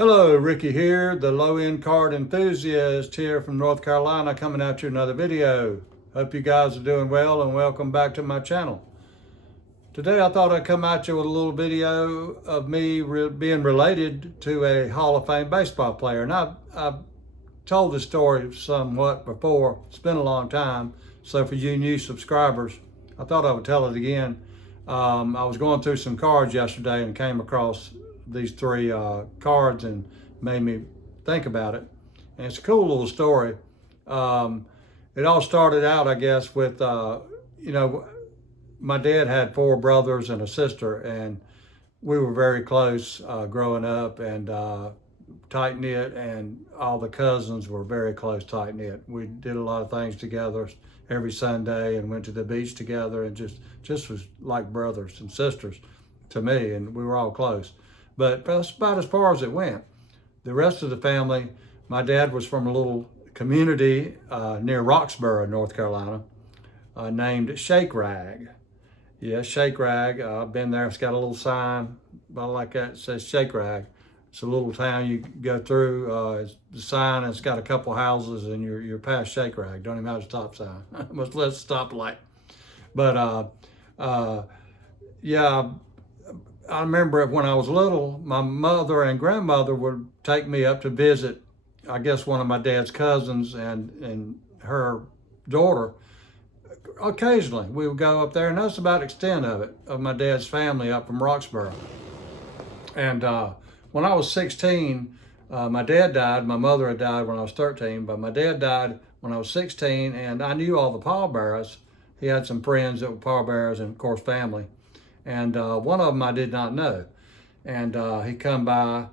Hello, Ricky here, the low-end card enthusiast here from North Carolina, coming at you another video. Hope you guys are doing well and welcome back to my channel. Today I thought I'd come at you with a little video of me being related to a Hall of Fame baseball player. And I've told this story somewhat before. It's been a long time. So for you new subscribers, I thought I would tell it again. I was going through some cards yesterday and came across these three cards and made me think about it. And it's a cool little story. It all started out, I guess, with, my dad had four brothers and a sister, and we were very close growing up, and tight-knit, and all the cousins were very close, tight-knit. We did a lot of things together every Sunday and went to the beach together, and just was like brothers and sisters to me, and we were all close. But that's about as far as it went. The rest of the family, my dad was from a little community near Roxborough, North Carolina, named Shake Rag. Yeah, Shake Rag. I've been there. It's got a little sign about like that. It says Shake Rag. It's a little town you go through. It's the sign. It's got a couple houses, and you're past Shake Rag. Don't even have a stop sign. Much less stoplight. But yeah. I remember when I was little, my mother and grandmother would take me up to visit, I guess, one of my dad's cousins and her daughter. Occasionally, we would go up there, and that's about the extent of it, of my dad's family up from Roxborough. And when I was 16, my dad died. My mother had died when I was 13, but my dad died when I was 16, and I knew all the pallbearers. He had some friends that were pallbearers and, of course, family. And one of them I did not know. And he come by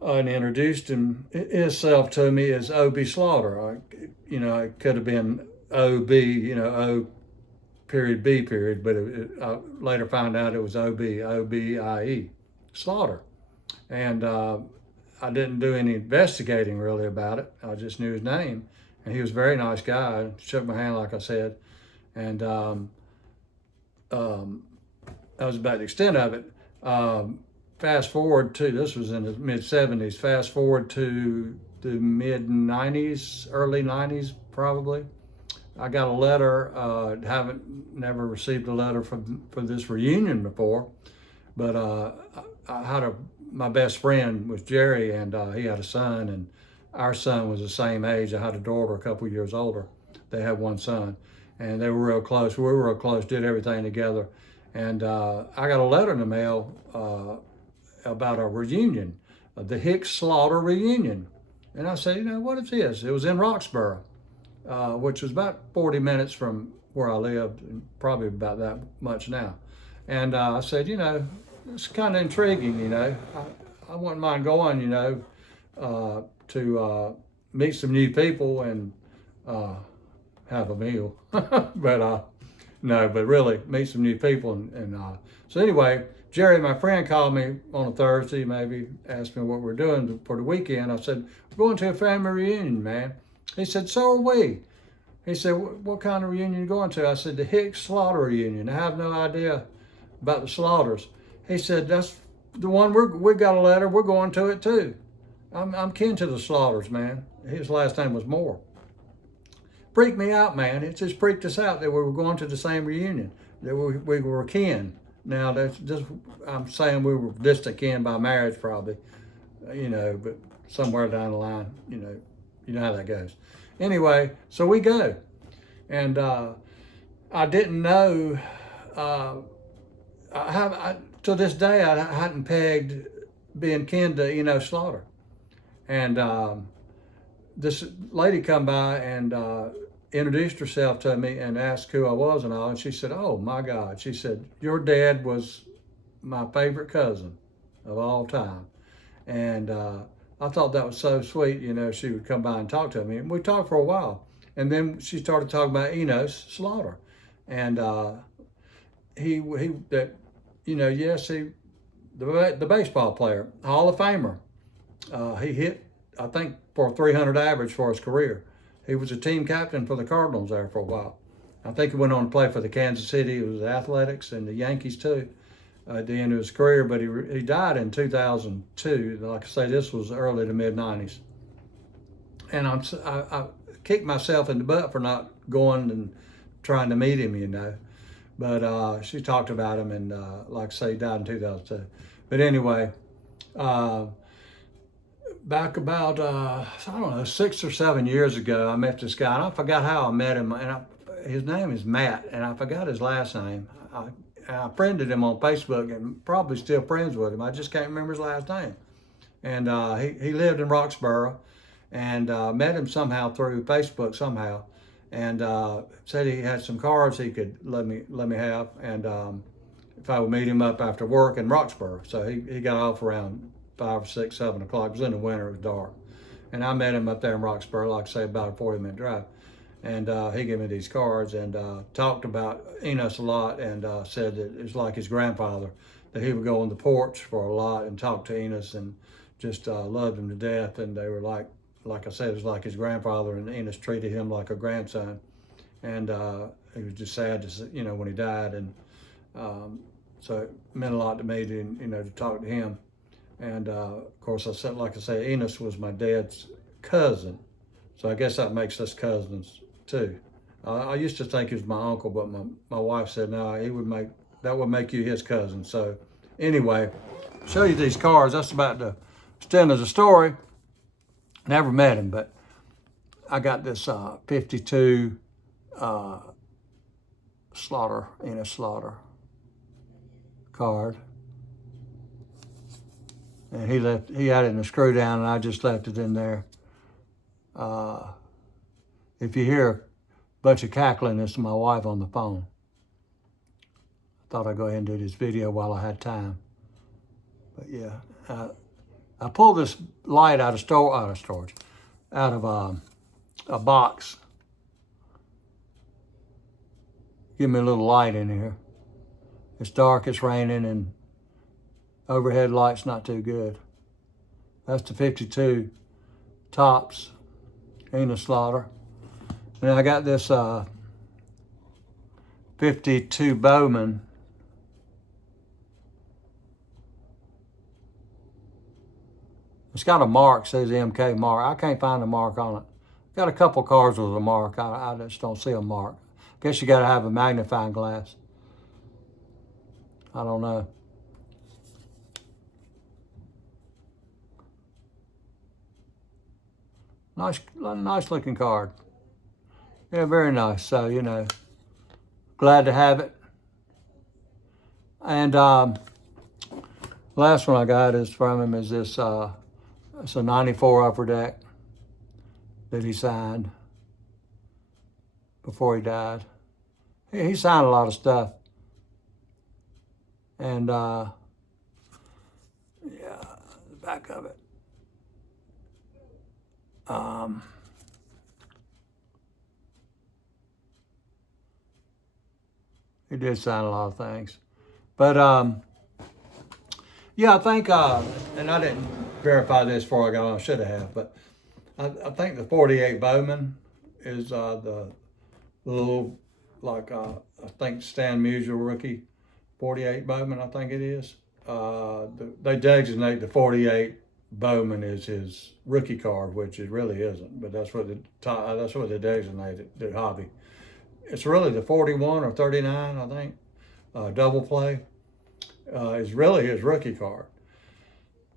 and introduced himself to me as O.B. Slaughter. It could have been O.B., O period B period, but I later found out it was O.B., O-B-I-E, Slaughter. And I didn't do any investigating really about it. I just knew his name. And he was a very nice guy. Shook my hand, like I said. And that was about the extent of it. Fast forward to, this was in the mid-70s, fast forward to the mid-90s, early 90s probably. I got a letter, never received a letter for this reunion before, but I had my best friend was Jerry, and he had a son, and our son was the same age. I had a daughter a couple years older. They had one son, and they were real close. We were real close, did everything together. And I got a letter in the mail about a reunion, the Hicks Slaughter reunion. And I said, what is this? It was in Roxborough, which was about 40 minutes from where I lived, and probably about that much now. And I said, it's kind of intriguing, I wouldn't mind going, to meet some new people and have a meal. But no, but really meet some new people. And so anyway, Jerry, my friend, called me on a Thursday, maybe asked me what we're doing for the weekend. I said, we're going to a family reunion, man. He said, so are we. He said, what kind of reunion are you going to? I said, the Hicks Slaughter reunion. I have no idea about the Slaughters. He said, that's the one we got a letter. We're going to it too. I'm kin to the Slaughters, man. His last name was Moore. Freaked me out, man. It just freaked us out that we were going to the same reunion, that we were kin. Now, that's just, I'm saying we were distant kin by marriage probably, but somewhere down the line, you know how that goes. Anyway, so we go. And I didn't know, to this day, I hadn't pegged being kin to Enos Slaughter. And this lady come by and introduced herself to me and asked who I was and all. And she said, oh my God. She said, your dad was my favorite cousin of all time. And I thought that was so sweet, she would come by and talk to me. And we talked for a while. And then she started talking about Enos Slaughter. And the baseball player, Hall of Famer. He hit, I think, for 300 average for his career. He was a team captain for the Cardinals there for a while. I think he went on to play for the Kansas City. It was the Athletics and the Yankees too. at the end of his career, but he died in 2002. Like I say, this was early to mid 90s. And I kicked myself in the butt for not going and trying to meet him, you know. But she talked about him, and like I say, he died in 2002. But anyway, uh, back about, I don't know, 6 or 7 years ago, I met this guy, and I forgot how I met him. And his name is Matt, and I forgot his last name. I friended him on Facebook and probably still friends with him. I just can't remember his last name. And he lived in Roxborough, and met him somehow through Facebook somehow, and said he had some cars he could let me have, and if I would meet him up after work in Roxborough. So he got off around 5 or 6, 7 o'clock. It was in the winter, it was dark, and I met him up there in Roxborough, like I say, about a 40-minute drive. And he gave me these cards and talked about Enos a lot, and said that it was like his grandfather, that he would go on the porch for a lot and talk to Enos, and just loved him to death. And they were like I said, it was like his grandfather, and Enos treated him like a grandson. And it was just sad to see, you know, when he died. And so it meant a lot to me to, you know, to talk to him. And of course, I said, like I said, Enos was my dad's cousin. So I guess that makes us cousins too. I used to think he was my uncle, but my wife said, no, that would make you his cousin. So anyway, show you these cards. That's about the extent of the story. Never met him, but I got this 52 Enos Slaughter card. And he had it in a screw down, and I just left it in there. If you hear a bunch of cackling, it's my wife on the phone. I thought I'd go ahead and do this video while I had time. But yeah, I pulled this light out of a box. Give me a little light in here. It's dark, it's raining, and overhead light's not too good. That's the 52 tops Enos Slaughter. And I got this 52 Bowman. It's got a mark, says MK mark. I can't find a mark on it. Got a couple cars with a mark. I just don't see a mark. Guess you got to have a magnifying glass. I don't know. Nice looking card. Yeah, very nice. So, you know, glad to have it. And last one I got is from him is this, it's a 94 Upper Deck that he signed before he died. He signed a lot of stuff. And yeah, the back of it. He did sign a lot of things. But yeah, I think, and I didn't verify this before I got on, I should have, but I think the 48 Bowman is the little, like, I think Stan Musial rookie 48 Bowman, I think it is. They designate the 48 Bowman is his rookie card, which it really isn't, but that's what they designated, the hobby. It's really the 41 or 39, I think, double play, is really his rookie card.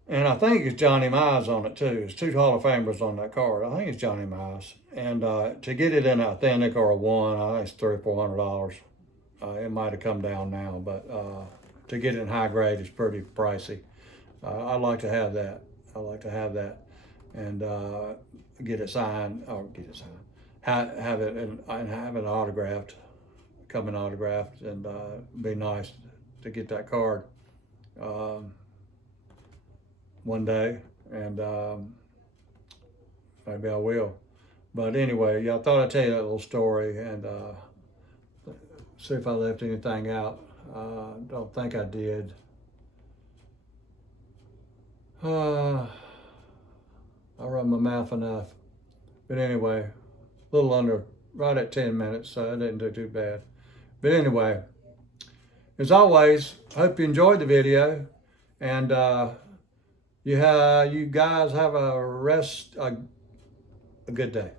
And I think it's Johnny Mize on it too. There's 2 Hall of Famers on that card. I think it's Johnny Mize. And to get it in authentic or a 1, I think it's $300 or $400. It might have come down now, but to get it in high grade is pretty pricey. I'd like to have that. And get it signed, have it and have it autographed, come autographed, and be nice to get that card one day, and maybe I will. But anyway, yeah, I thought I'd tell you that little story and see if I left anything out. Don't think I did. I run my mouth enough. But anyway, a little under, right at 10 minutes, so I didn't do too bad. But anyway, As always, hope you enjoyed the video, and you guys have a good day.